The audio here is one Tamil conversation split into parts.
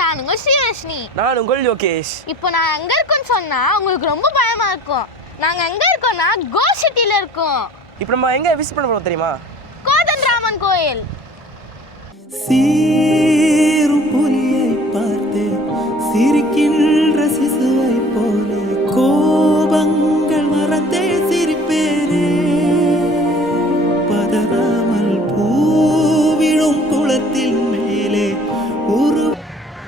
நான் உங்க ஸ்ரீவர்ஷினி. நான் உங்கள் யோகேஷ். இப்போ நான் எங்க இருக்கோம்னு சொன்னா உங்களுக்கு ரொம்ப பயமா இருக்கும். நாங்க எங்க இருக்கோம்னா கோ சிட்டில இருக்கோம். இப்போ நம்ம எங்க விசிட் பண்ண போறோம் தெரியுமா? கோதண்டராமன் கோயில். சீரும் புலியை பார்த்து சிரிக்கின்ற சிசுவை போல கோபங்கள் மறந்தே சிரிப்பேனே. பதறாமல் பூவிழும் குளத்தில் மேலே ஒரு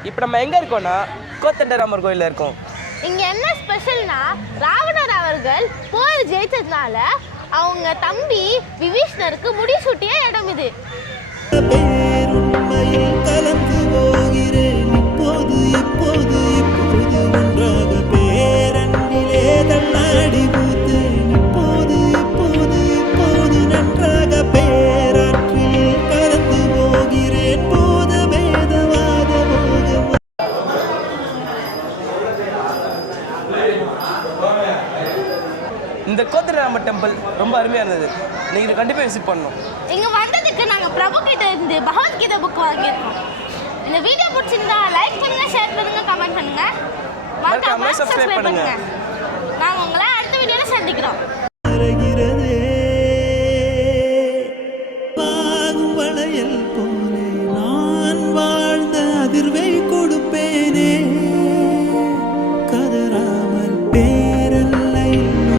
இப்போ நம்ம எங்க இருக்கோம்னா கோதண்டராமர் கோயில்ல இருக்கோம். இங்க என்ன ஸ்பெஷல்னா ராவணர் அவர்கள் போர் ஜெயிச்சதுனால அவங்க தம்பி விபீஷ்ணருக்கு முடிசூட்டிய இடம் இது. பேருண்மையில் கலந்து போகிறேன் இப்போது இப்போது இப்போது ஒன்றாக பேரன்பிலே தள்ளாடி பூத்தேன் இப்போது இப்போது இப்போது நன்றாக பேராற்றில் கலந்து போகிறேன் போத பேதவாத போகும். இந்த கோதண்டராமர் டெம்பிள் ரொம்ப அருமையா இருந்தது. நீங்க இதை கண்டிப்பா விசிட் பண்ணணும். இங்க வந்ததுக்கு நாங்க பிரபு கிட்ட இருந்து பகவத்கீதை புக் வாங்கியிருக்கோம். இந்த வீடியோ பிடிச்சிருந்தா லைக் பண்ணுங்க, ஷேர் பண்ணுங்க, கமெண்ட் பண்ணுங்க, மறக்காம subscribe சப்ஸ்கிரைப் பண்ணுங்க. பண்ணுங்க. நாங்க உங்களை அடுத்த வீடியோல சந்திக்கிறோம்.